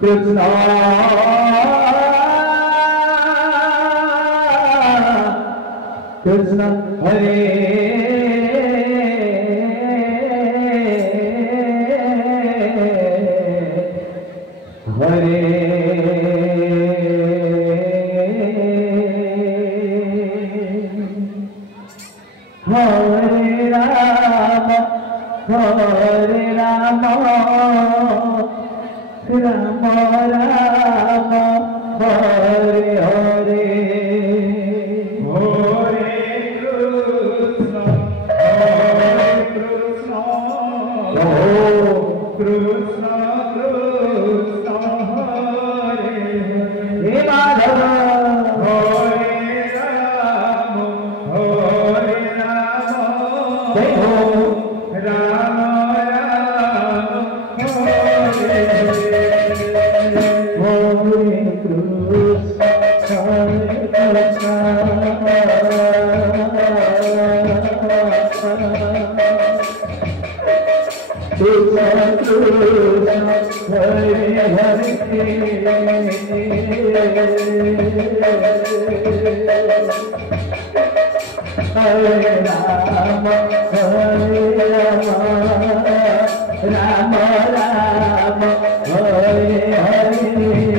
Krishna Krishna Hare Hare Hare Rama Hare Rama Rama Rama Hare Hare Hare Krishna Hare Krishna Krishna Krishna Hare He Madhava Hare Rama Hare Rama Jai Ho Rama Rama Hare Hare Rama Hare Rama Rama Rama Hare Hare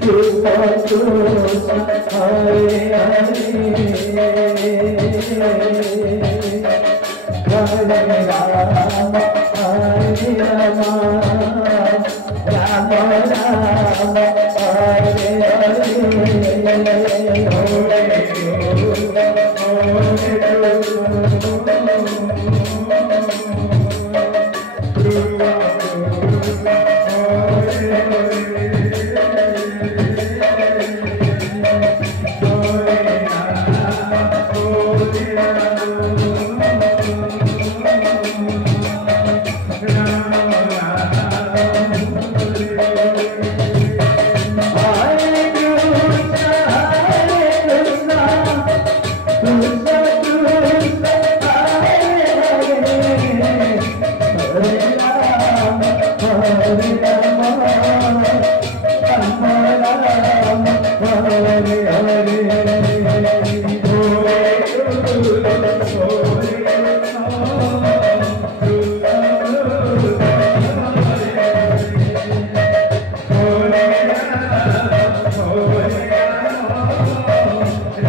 Krishna Krishna Hare Hare Hare Rama Hare Rama Rama Rama Hare Hare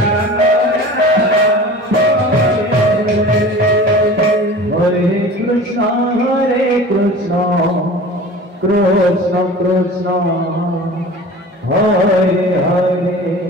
Krishna Krishna Hare Hare